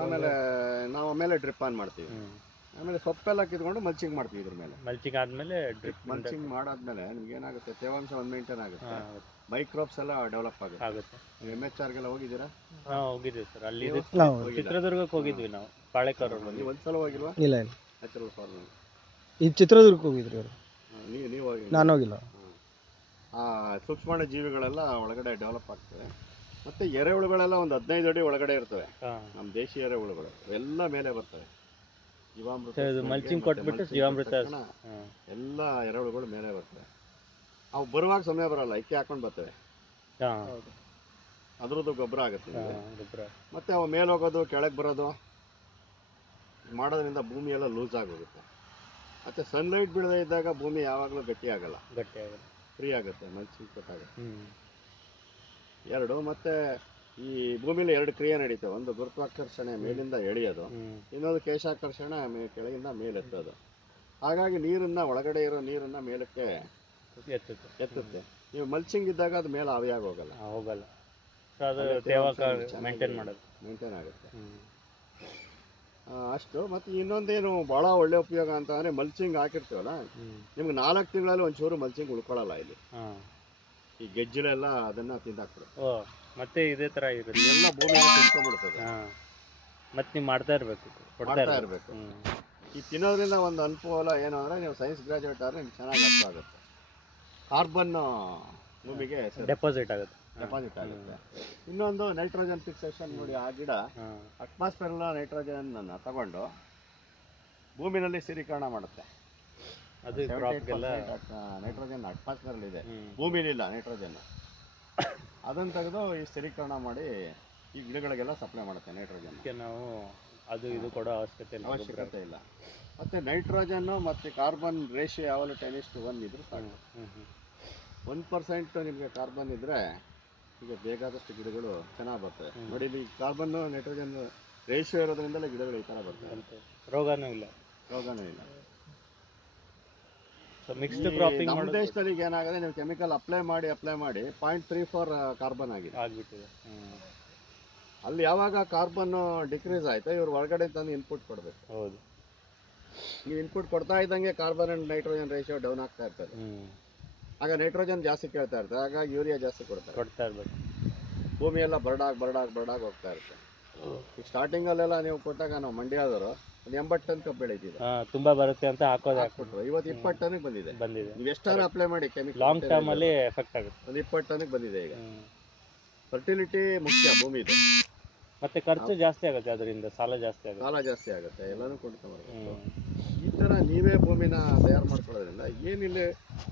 ಆಮೇಲೆ ನಾವು ಡ್ರಿಪ್ ಆನ್ ಮಾಡ್ತೀವಿ. ಆಮೇಲೆ ಸೊಪ್ಪೆಲ್ಲ ಕಿತ್ಕೊಂಡು ಮಲ್ಚಿಂಗ್ ಮಾಡ್ತೀವಿ. ಇದ್ರ ಮೇಲೆ ಮಲ್ಚಿಂಗ್ ಮಾಡಾದ್ಮೇಲೆ ನಿಮ್ಗೆ ಏನಾಗುತ್ತೆ, ತೇವಾಂಶ ಒಂದು ಮೇಂಟೈನ್ ಆಗುತ್ತೆ, ಮೈಕ್ರೋಬ್ಸ್ ಎಲ್ಲ ಡೆವಲಪ್ ಆಗುತ್ತೆ. MHR ಗೆಲ್ಲ ಹೋಗಿದ್ದೀರಾ? ಹೋಗಿದ್ದೀವಿ ಸರ್, ಅಲ್ಲಿ ಚಿತ್ರದುರ್ಗಕ್ಕೆ ಹೋಗಿದ್ವಿ ನಾವು, ಬಾಳೆಕಾರು. ನೀವು ಒಂದ್ಸಲ ಹೋಗಿಲ್ವಾ? ಇಲ್ಲ, ನ್ಯಾಚುರಲ್ ಫಾರ್ಮಿಂಗ್ ಈ ಚಿತ್ರದುರ್ಗಕ್ಕೆ ಹೋಗಿದ್ರಿ ಅವರು? ನೀವು ಹೋಗಿ? ನಾನು ಹೋಗಿಲ್ಲ. ಸೂಕ್ಷ್ಮಾಣು ಜೀವಿಗಳೆಲ್ಲ ಒಳಗಡೆ ಡೆವಲಪ್ ಆಗ್ತವೆ. ಮತ್ತೆ ಎರೆಹುಳುಗಳೆಲ್ಲ ಒಂದು 15 ಅಡಿ ಒಳಗಡೆ ಇರ್ತವೆ. ನಮ್ಮ ದೇಶಿ ಎರೆಹುಳುಗಳು ಎಲ್ಲ ಮೇಲೆ ಬರ್ತವೆ. ಮಲ್ಚಿಂಗ್ ಕೊಟ್ಬಿಟ್ಟು ಜೀವಾಮೃತ ಎಲ್ಲ ಎರೆಹುಳುಗಳು ಮೇಲೆ ಬರ್ತವೆ. ಅವು ಬರುವಾಗ ಸಮಯ ಬರಲ್ಲ, ಇಕ್ಕಿ ಹಾಕೊಂಡು ಬರ್ತವೆ. ಅದ್ರದ್ದು ಗೊಬ್ಬರ ಆಗುತ್ತೆ. ಮತ್ತೆ ಅವು ಮೇಲೆ ಹೋಗೋದು, ಕೆಳಗೆ ಬರೋದು ಮಾಡೋದ್ರಿಂದ ಭೂಮಿ ಎಲ್ಲ ಲೂಸ್ ಆಗೋಗುತ್ತೆ. ಮತ್ತೆ ಸನ್ಲೈಟ್ ಬೀಳದೇ ಇದ್ದಾಗ ಭೂಮಿ ಯಾವಾಗಲೂ ಗಟ್ಟಿ ಆಗಲ್ಲ, ಫ್ರೀ ಆಗುತ್ತೆ ಮಲ್ಚಿಂಗ್ ಕೊಟ್ಟಾಗ. 2 ಮತ್ತೆ ಈ ಭೂಮಿಲಿ 2 ಕ್ರಿಯೆ ನಡೀತವೆ. ಒಂದು ಗುರುತ್ವಾಕರ್ಷಣೆ, ಮೇಲಿಂದ ಎಳೆಯೋದು. ಇನ್ನೊಂದು ಕೇಶಾಕರ್ಷಣೆ, ಕೆಳಗಿಂದ ಮೇಲೆತ್ತೋದು. ಹಾಗಾಗಿ ನೀರನ್ನ, ಒಳಗಡೆ ಇರೋ ನೀರನ್ನ ಮೇಲಕ್ಕೆ ಎತ್ತುತ್ತೆ. ನೀವು ಮಲ್ಚಿಂಗ್ ಇದ್ದಾಗ ಅದು ಮೇಲೆ ಆವಿಯಾಗಿ ಹೋಗಲ್ಲ. ಮೇಂಟೈನ್ ಆಗುತ್ತೆ ಅಷ್ಟು. ಮತ್ತೆ ಇನ್ನೊಂದೇನು ಬಹಳ ಒಳ್ಳೆ ಉಪಯೋಗ ಅಂತ ಅಂದ್ರೆ, ಮಲ್ಚಿಂಗ್ ಹಾಕಿರ್ತೀವಲ್ಲ, ನಿಮ್ಗೆ 4 ತಿಂಗಳಲ್ಲಿ ಒಂಚೂರು ಮಲ್ಚಿಂಗ್ ಉಳ್ಕೊಳ್ಳಲ್ಲ. ಇಲ್ಲಿ ಈ ಗೆಜ್ಜಲೆಲ್ಲ ಅದನ್ನ ತಿಂದಾಕ್ಬಿಡು. ಮತ್ತೆ ಇದೇ ತರ ಇರುತ್ತೆ, ಎಲ್ಲ ಭೂಮಿ ತಿನ್ಕೊಂಡ್ಬಿಡ್ತದೆ. ಮತ್ತೆ ನೀವು ಮಾಡ್ತಾ ಇರ್ಬೇಕು. ಈ ತಿನ್ನೋದ್ರಿಂದ ಒಂದು ಅನುಕೂಲ ಏನು ಅಂದ್ರೆ, ನೀವು ಸೈನ್ಸ್ ಗ್ರಾಜುಯೇಟ್ ಆದ್ರೆ ನಿಮ್ಗೆ ಚೆನ್ನಾಗಿ ಅರ್ಥ ಆಗುತ್ತೆ. ಕಾರ್ಬನ್ ಭೂಮಿಗೆ ಡೆಪಾಸಿಟ್ ಆಗುತ್ತೆ. ಇನ್ನೊಂದು ನೈಟ್ರೋಜನ್ ಫಿಕ್ಸೇಷನ್ ನೋಡಿ. ಆ ಗಿಡ ಅಟ್ಮಾಸ್ಫಿಯರ್ ನೈಟ್ರೋಜನ್ ತಗೊಂಡು ಭೂಮಿನಲ್ಲಿ ಸ್ಥಿರೀಕರಣ ಮಾಡುತ್ತೆ. ನೈಟ್ರೋಜನ್ ಅಟ್ಮಾಸ್ಫಿಯರ್ ಇದೆ, ಭೂಮಿಲಿಲ್ಲ ನೈಟ್ರೋಜನ್. ಅದನ್ನ ತೆಗೆದು ಈ ಸ್ಥಿರೀಕರಣ ಮಾಡಿ ಈ ಗಿಡಗಳಿಗೆಲ್ಲ ಸಪ್ಲೈ ಮಾಡುತ್ತೆ ನೈಟ್ರೋಜನ್. ನಾವು ಅದು ಇದು ಕೊಡೋ ಅವಶ್ಯಕತೆ ಇಲ್ಲ. ಅವಶ್ಯಕತೆ ಇಲ್ಲ. ಮತ್ತು ನೈಟ್ರೋಜನ್ನು ಮತ್ತು ಕಾರ್ಬನ್ ರೇಷಿಯೋ ಯಾವಾಗಲೂ 10:1 ಇದ್ರೂ ಸಾಕು. 1% ನಿಮಗೆ ಕಾರ್ಬನ್ ಇದ್ದರೆ ಈಗ ಬೇಕಾದಷ್ಟು ಗಿಡಗಳು ಚೆನ್ನಾಗಿ ಬರ್ತವೆ. ನೋಡಿ ಇಲ್ಲಿ ಕಾರ್ಬನ್ನು ನೈಟ್ರೋಜನ್ ರೇಷಿಯೋ ಇರೋದ್ರಿಂದಲೇ ಗಿಡಗಳು ಈ ಥರ ಬರ್ತವೆ. ರೋಗನೂ ಇಲ್ಲ. ಮಿಕ್ಸ್ಡ್ ಕ್ರಾಪಿಂಗ್ ನಮ್ಮ ದೇಶದಲ್ಲಿ ಈಗ ಏನಾಗಿದೆ, ನೀವು ಕೆಮಿಕಲ್ ಅಪ್ಲೈ ಮಾಡಿ 0.34 ಕಾರ್ಬನ್ ಆಗ್ಬಿಟ್ಟಿದೆ. ಅಲ್ಲಿ ಯಾವಾಗ ಕಾರ್ಬನ್ ಡಿಕ್ರೀಸ್ ಆಯ್ತು, ಇವ್ರು ಹೊರಗಡೆ ತಂದು ಇನ್ಪುಟ್ ಕೊಡಬೇಕು. ಹೌದು, ನೀವು ಇನ್ಪುಟ್ ಕೊಡ್ತಾ ಇದ್ದಂಗೆ carbon and nitrogen ratio down ಆಗ್ತಾ ಇರ್ತದೆ. ಆಗ ನೈಟ್ರೋಜನ್ ಜಾಸ್ತಿ ಕೇಳ್ತಾ ಇರ್ತದೆ, ಹಾಗಾಗಿ ಯೂರಿಯಾ ಜಾಸ್ತಿ ಕೊಡ್ತಾ ಇರ್ಬೇಕು. ಭೂಮಿ ಎಲ್ಲ ಬರಡಾಗಿ ಹೋಗ್ತಾ ಇರುತ್ತೆ. ಈಗ ಸ್ಟಾರ್ಟಿಂಗ್ ಅಲ್ಲೆಲ್ಲ ನೀವು ಕೊಟ್ಟಾಗ ನಾವು ಮಂಡ್ಯದವರು ಒಂದು 80 ಟನ್ ಕಬ್ಬು ಬೆಳೀತಿದೆ. ತುಂಬಾ ಬರುತ್ತೆ ಅಂತ ಹಾಕ್ಬಿಟ್ರು. ಇವತ್ತು 20 ಟನ್ಗೆ ಬಂದಿದೆ. ನೀವು ಎಷ್ಟಾರು ಅಪ್ಲೈ ಮಾಡಿ ಕೆಮಿಕಲ್, ಲಾಂಗ್ ಟರ್ಮ್ ಅಲ್ಲಿ ಎಫೆಕ್ಟ್ ಆಗುತ್ತೆ. ಒಂದು 20 ಟನ್ಗೆ ಬಂದಿದೆ. ಈಗ ಫರ್ಟಿಲಿಟಿ ಮುಖ್ಯ ಭೂಮಿದು. ಮತ್ತೆ ಖರ್ಚು ಜಾಸ್ತಿ ಆಗುತ್ತೆ, ಅದರಿಂದ ಸಾಲ ಜಾಸ್ತಿ ಆಗುತ್ತೆ, ಎಲ್ಲಾನು ಕೊಂಡ್ಕೊಂಡ್ಬರ್ಬೇಕು. ಈ ತರ ನೀವೇ ಭೂಮಿನ ತಯಾರು ಮಾಡ್ಕೊಳ್ಳೋದ್ರಿಂದ ಏನಿಲ್ಲ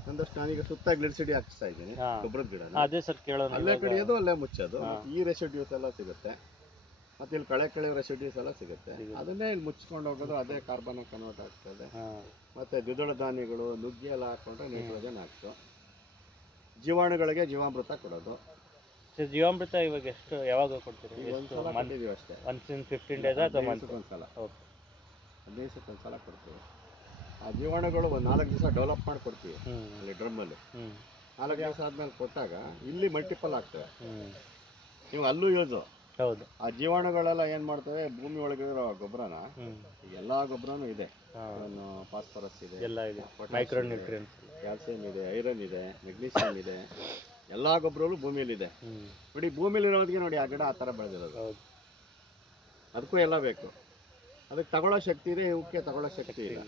ಒಂದಷ್ಟು, ನಾನೀಗ ಸುತ್ತ ಗ್ಲಿಸಿಡಿ ಹಾಕಿಸ್ತಾ ಇದ್ದೀನಿ, ಗೊಬ್ಬರದ ಗಿಡ. ಅದೇ ಸರ್ ಕೇಳೋಣ. ಅಲ್ಲೇ ಕಡಿಯೋದು ಅಲ್ಲೇ ಮುಚ್ಚೋದು. ಈ ರೆಸಿಡ್ಯೂಸ್ ಎಲ್ಲ ಸಿಗುತ್ತೆ, ಮತ್ತೆ ಇಲ್ಲಿ ಕಳೆ ರೆಸಿಡ್ಯೂಸ್ ಎಲ್ಲ ಸಿಗುತ್ತೆ. ಅದನ್ನೇ ಇಲ್ಲಿ ಮುಚ್ಕೊಂಡು ಹೋಗೋದು, ಅದೇ ಕಾರ್ಬನ್ ಕನ್ವರ್ಟ್ ಆಗ್ತದೆ. ಮತ್ತೆ ದ್ವಿದಳ ಧಾನ್ಯಗಳು, ನುಗ್ಗೆ ಎಲ್ಲ ಹಾಕೊಂಡ್ರೆ ನೈಟ್ರೋಜನ್ ಹಾಕ್ತು. ಜೀವಾಣುಗಳಿಗೆ ಜೀವಾಮೃತ ಕೊಡೋದು. ಜೀವಾಮೃತ ಇವಾಗ ಎಷ್ಟು, ಯಾವಾಗ ಕೊಡ್ತೀರಿ? ಒಂದ್ಸಲ ಕೊಟ್ಟಿದ್ದೀವಿ ಅಷ್ಟೇ. 15 days ಅಥವಾ ಒಂದ್ಸಲ, 15 ದಿವಸಕ್ಕೊಂದ್ಸಲ ಕೊಡ್ತೀವಿ. ಆ ಜೀವಾಣುಗಳು ಒಂದು 4 ದಿವಸ ಡೆವಲಪ್ ಮಾಡಿ ಕೊಡ್ತೀವಿ ಅಲ್ಲಿ ಡ್ರಮ್ಮಲ್ಲಿ. 4 ದಿವಸ ಆದ್ಮೇಲೆ ಕೊಟ್ಟಾಗ ಇಲ್ಲಿ ಮಲ್ಟಿಪಲ್ ಆಗ್ತವೆ. ನೀವು ಅಲ್ಲೂ ಯೂಸು. ಹೌದು, ಆ ಜೀವಾಣುಗಳೆಲ್ಲ ಏನ್ ಮಾಡ್ತವೆ, ಭೂಮಿ ಒಳಗಿರೋ ಗೊಬ್ಬರನ, ಎಲ್ಲಾ ಗೊಬ್ಬರನೂ ಇದೆ. ಫಾಸ್ಫರಸ್ ಇದೆ, ಮೈಕ್ರೋ ನ್ಯೂಟ್ರಿಯೆಂಟ್ಸ್, ಕ್ಯಾಲ್ಸಿಯಂ ಇದೆ, ಐರನ್ ಇದೆ, ಮೆಗ್ನೀಷಿಯಂ ಇದೆ, ಎಲ್ಲಾ ಗೊಬ್ಬರಗಳು ಭೂಮಿಯಲ್ಲಿ ಇದೆ. ನೋಡಿ ಭೂಮಿಲಿ ಇರೋದಕ್ಕೆ ನೋಡಿ ಆ ಗಿಡ ಆ ಥರ ಬೆಳೆದಿರೋದು. ಅದಕ್ಕೂ ಎಲ್ಲ ಬೇಕು. ಅದಕ್ಕೆ ತಗೊಳ್ಳೋ ಶಕ್ತಿ ಇದೆ, ಇವಕ್ಕೆ ತಗೊಳ್ಳೋ ಶಕ್ತಿ ಇಲ್ಲ.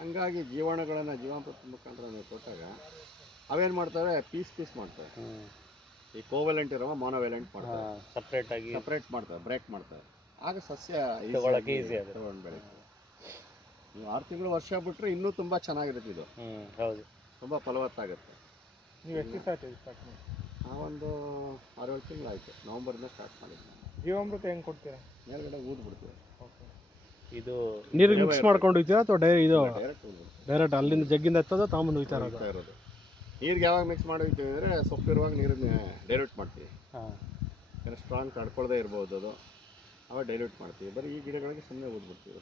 ಹಂಗಾಗಿ ಜೀವಾಣುಗಳನ್ನ ಜೀವಾಮೃತ ಮುಖಾಂತರ ನೀವು ಕೊಟ್ಟಾಗ ಅವೇನ್ ಮಾಡ್ತವೆ, ಪೀಸ್ ಮಾಡ್ತವೆ. ಈ ಕೋವೆಲೆಂಟ್ ಇರೋ ಮೊನೋವೆಲೆಂಟ್ ಮಾಡ್ತವೆ, ಸಪ್ರೇಟ್ ಮಾಡ್ತವೆ, ಬ್ರೇಕ್ ಮಾಡ್ತವೆ. ಆಗ ಸಸ್ಯ ತಗೊಂಡು ಬೆಳೀತದೆ. ನೀವು 6 ತಿಂಗಳು ವರ್ಷ ಬಿಟ್ಟರೆ ಇನ್ನೂ ತುಂಬಾ ಚೆನ್ನಾಗಿರುತ್ತೆ. ಇದು ತುಂಬಾ ಫಲವತ್ತಾಗುತ್ತೆ. ನೀವು ಎಷ್ಟು ದಿವಸ ಆಯ್ತು ಸ್ಟಾರ್ಟ್ ಮಾಡಿ? ನಾವೊಂದು 6-7 ತಿಂಗಳಾಯ್ತು. ನವಂಬರಿಂದ ಸ್ಟಾರ್ಟ್ ಮಾಡಿದ್ವಿ. ಜೀವಾಮೃತ ಹೆಂಗೆ ಕೊಡ್ತೀರಾ? ಮೇಲ್ಗಡೆ ಊದ್ಬಿಡ್ತೀವಿ. ಇದು ನೀರಿಗೆ ಮಿಕ್ಸ್ ಮಾಡ್ಕೊಂಡು ಹೋಗ್ತೀರಾ ಅಥವಾ ಡೈರೆಕ್ಟ್ ಅಲ್ಲಿಂದ ಜಗ್ಗಿಂದ ಎತ್ತೋದು ತಾಂಬಂದು ಹೋಗ್ತಾ ಇರೋದು? ನೀರಿಗೆ ಯಾವಾಗ ಮಿಕ್ಸ್ ಮಾಡಿರ್ತೀವಿ ಅಂದರೆ ಸೊಪ್ಪಿರುವಾಗ ನೀರನ್ನ ಡೈಲ್ಯೂಟ್ ಮಾಡ್ತೀವಿ. ಸ್ಟ್ರಾಂಗ್ ತಡ್ಕೊಳ್ಳದೆ ಇರ್ಬೋದು, ಅದು ಅವಾಗ ಡೈಲ್ಯೂಟ್ ಮಾಡ್ತೀವಿ. ಬರೀ ಈ ಗಿಡಗಳಿಗೆ ಸುಮ್ಮನೆ ಊದ್ಬಿಡ್ತೀವಿ.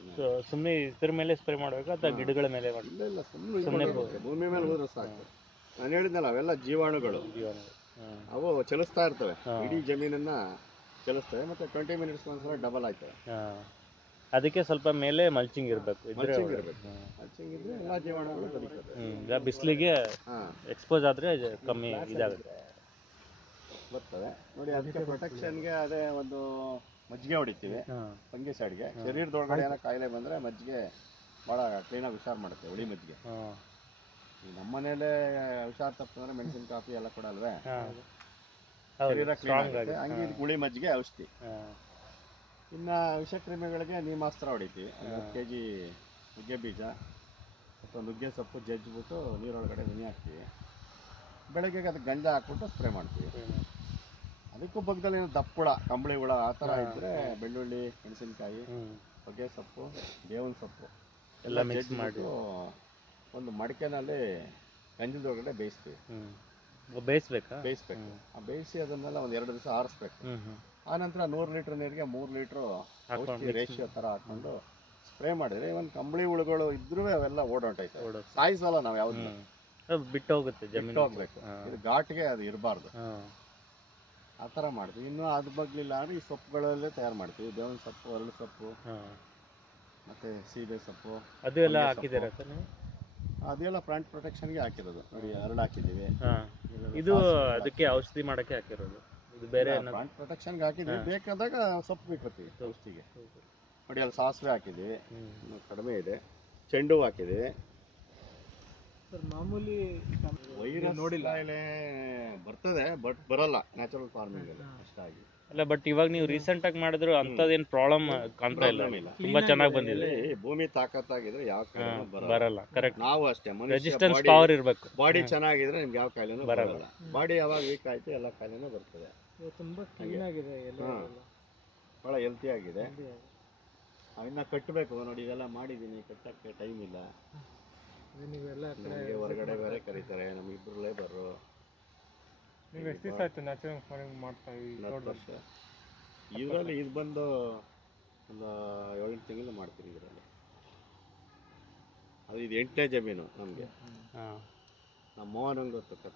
ಸುಮ್ಮನೆ ಇದ್ರ ಮೇಲೆ ಸ್ಪ್ರೇ ಮಾಡಬೇಕಾ ಅಥವಾ ಗಿಡಗಳ ಮೇಲೆ? ಇಲ್ಲ, ಸುಮ್ಮನೆ ಭೂಮಿ ಮೇಲೆ ಊದ್ರೆ ಸಾಕು. ನಾನು ಹೇಳಿದ್ನಲ್ಲ, ಅವೆಲ್ಲ ಜೀವಾಣುಗಳು. ಅವು ಚಲಿಸ್ತಾ ಇರ್ತವೆ, ಇಡೀ ಜಮೀನನ್ನ ಚಲಿಸ್ತವೆ. ಮತ್ತೆ 20 ಮಿನಿಟ್ಸ್ ಒಂದ್ಸಲ ಡಬಲ್ ಆಯ್ತವೆ. ಅದಕ್ಕೆ ಸ್ವಲ್ಪ ಮೇಲೆ ಮಲ್ಚಿಂಗ್ ಇರಬೇಕು. ಮಲ್ಚಿಂಗ್ ಇದ್ರೆ ಎಲ್ಲ ಜೀವಾಣುಗಳು ಬದುಕುತ್ತವೆ. ಬಿಸಿಲಿಗೆ ಎಕ್ಸ್ಪೋಸ್ ಆದ್ರೆ ಕಮ್ಮಿ ಇದಾಗುತ್ತೆ, ಬರ್ತವೆ. ನೋಡಿ ಅದಕ್ಕೆ ಪ್ರೊಟೆಕ್ಷನ್ಗೆ ಅದೇ ಒಂದು ಮಜ್ಜಿಗೆ ಹೊಡಿತೀವಿ, ಫಂಗಿಸೈಡ್ಗೆ. ಶರೀರದೊಳಗಡೆ ಏನೋ ಕಾಯಿಲೆ ಬಂದ್ರೆ ಮಜ್ಜಿಗೆ ಭಾಳ ಕ್ಲೀನಾಗಿ ಹುಷಾರು ಮಾಡುತ್ತೆ, ಹುಳಿ ಮಜ್ಜಿಗೆ. ನಮ್ಮ ಮನೇಲೆ ಹುಷಾರು ತಪ್ಪಂದ್ರೆ ಮೆಣಸಿನ ಕಾಫಿ ಎಲ್ಲ ಕೊಡಲ್ವೇ, ಶರೀರ ಕ್ಲೀನ್ ಆಗುತ್ತೆ. ಹಂಗೆ ಹುಳಿ ಮಜ್ಜಿಗೆ ಔಷಧಿ. ಇನ್ನು ವಿಷಕ್ರಿಮಿಗಳಿಗೆ ನೀಮಾಸ್ತ್ರ ಹೊಡಿತೀವಿ. 10 kg ನುಗ್ಗೆ ಬೀಜ ಅಥವಾ ನುಗ್ಗೆ ಸೊಪ್ಪು ಜಜ್ಜಿಬಿಟ್ಟು ನೀರೊಳಗಡೆ ನೆನೆ ಹಾಕ್ತೀವಿ. ಬೆಳಗ್ಗೆಗೆ ಅದಕ್ಕೆ ಗಂಜ ಹಾಕ್ಬಿಟ್ಟು ಸ್ಪ್ರೇ ಮಾಡ್ತೀವಿ. ಅದಕ್ಕೂ ಪಕ್ಕದಲ್ಲಿ ದಪ್ಪುಳ, ಕಂಬಳಿ ಹುಳ ಆ ಥರ ಇದ್ದರೆ ಬೆಳ್ಳುಳ್ಳಿ, ಮೆಣಸಿನ್ಕಾಯಿ, ಹೊಗೆ ಸೊಪ್ಪು, ಬೇವಿನ ಸೊಪ್ಪು ಎಲ್ಲ ಜಜ್ಜಿಬಿಟ್ಟು ಒಂದು ಮಡಿಕೆನಲ್ಲಿ ಗಂಜಲದೊಳಗಡೆ ಬೇಯಿಸ್ತೀವಿ. ಬೇಯಿಸ್ಬೇಕು. ಬೇಯಿಸಿ ಅದನ್ನೆಲ್ಲ ಒಂದು 2 ದಿವಸ ಆರಿಸ್ಬೇಕು. ಆನಂತರ 100 ಲೀಟ್ರ್ ನೀರಿಗೆ 3 ಲೀಟ್ರ್ ಔಷಧಿ ರೇಷಿಯೋ ಥರ ಹಾಕೊಂಡು ಸ್ಪ್ರೇ ಮಾಡಿದ್ರೆ ಇವನ್ ಕಂಬಳಿ ಹುಳುಗಳು ಇದ್ರೂ ಅವೆಲ್ಲ ಓಡಾಟೈತೆ. ಸಾಯಿಸಲ್ಲ, ನಾವು ಯಾವ್ದು ಬಿಟ್ಟು ಹೋಗುತ್ತೆ, ಜಮೀನು ಹೋಗ್ಬೇಕು. ಇದು ಘಾಟ್ಗೆ ಅದು ಇರಬಾರ್ದು, ಆ ಥರ ಮಾಡ್ತೀವಿ. ಇನ್ನು ಅದು ಬಗ್ಲಿಲ್ಲ ಅಂದ್ರೆ ಈ ಸೊಪ್ಪುಗಳಲ್ಲೇ ತಯಾರು ಮಾಡ್ತೀವಿ. ಬೇವಿನ ಸೊಪ್ಪು, ಅರಳು ಸೊಪ್ಪು, ಮತ್ತೆ ಸೀಬೆ ಸೊಪ್ಪು, ಅದೆಲ್ಲ ಹಾಕಿದ್ದೀರಾ ಸರ್ ನೀವು? ಅದೆಲ್ಲ ಪ್ಲಾಂಟ್ ಪ್ರೊಟೆಕ್ಷನ್ಗೆ ಹಾಕಿರೋದು. ನೋಡಿ, ಅರಳು ಹಾಕಿದ್ದೀವಿ. ಇದು ಅದಕ್ಕೆ ಔಷಧಿ ಮಾಡಕ್ಕೆ ಹಾಕಿರೋದು. ಇದು ಬೇರೆ ಪ್ಲಾಂಟ್ ಪ್ರೊಟೆಕ್ಷನ್ಗೆ ಹಾಕಿದ್ವಿ. ಬೇಕಾದಾಗ ಸೊಪ್ಪು ಬೇಕತ್ತೀವಿ ಔಷಧಿಗೆ. ನೋಡಿ, ಅಲ್ಲಿ ಸಾಸಿವೆ ಹಾಕಿದ್ವಿ, ಇನ್ನು ಕಡಿಮೆ ಇದೆ. ಚೆಂಡು ಹಾಕಿದ್ವಿ. ಮಾಮೂಲಿ ವೈರಸ್ ನೋಡಿಲ್ಲ, ಬರ್ತದೆ ಬಟ್ ಬರಲ್ಲ ನ್ಯಾಚುರಲ್ ಫಾರ್ಮಿಂಗ್ ಅಲ್ಲಿ ಅಷ್ಟಾಗಿ. ಅಲ್ಲ, ಬಟ್ ಇವಾಗ ನೀವು ರೀಸೆಂಟ್ ಆಗಿ ಮಾಡಿದ್ರು ಅಂತದೇನ್ ಪ್ರಾಬ್ಲಮ್ ಕಾಣ್ತಾ ಇಲ್ಲ. ತುಂಬಾ ಚೆನ್ನಾಗಿ ಬಂದಿದೆ. ಭೂಮಿ ತಾಕತ್ತಾಗಿದ್ರೆ ಯಾವ ಕಾಯಿಲೆ ಬರಲ್ಲ. ಕರೆಕ್ಟ್. ನಾವು ಅಷ್ಟೇ, ರೆಸಿಸ್ಟೆನ್ಸ್ ಪವರ್ ಇರಬೇಕು. ಬಾಡಿ ಚೆನ್ನಾಗಿದ್ರೆ ನಿಮ್ಗೆ ಯಾವ ಕಾಯಿಲೆನೂ ಬರಲ್ಲ. ಬಾಡಿ ಯಾವಾಗ ವೀಕ್ ಆಯ್ತು ಎಲ್ಲ ಕಾಯಿಲೆನೂ ಬರ್ತದೆ. ತುಂಬಾ ಕ್ಲೀನ್ ಆಗಿದೆ, ಬಹಳ ಹೆಲ್ತಿ ಆಗಿದೆ. ಇನ್ನು ಕಟ್ಟಬೇಕು ನೋಡಿ, ಇದೆಲ್ಲ ಮಾಡಿದ್ದೀನಿ, ಕಟ್ಟಕ್ಕೆ ಟೈಮ್ ಇಲ್ಲ. ನೀವೆಲ್ಲ ಆ ಕಡೆ ನನಗೆ ಹೊರಗಡೆ ಬೇರೆ ಕರೀತಾರೆ, ನಮ್ಮಿಬ್ಬರು ಲೇಬರು. ನೀವು ಎಷ್ಟು ದಿವಸ ಆಯ್ತು ನ್ಯಾಚುರಲ್ ಫಾರ್ಮಿಂಗ್ ಮಾಡ್ತಾ 10 ವರ್ಷ. ಇದರಲ್ಲಿ ಇದು ಬಂದು ಒಂದು 7 ತಿಂಗಳು ಮಾಡ್ತೀವಿ ಇದರಲ್ಲಿ. ಅದು ಇದು 8ನೇ ಜಮೀನು ನಮಗೆ. ನಮ್ಮ ಮೋಹನಂಗೆ ಗೊತ್ತು.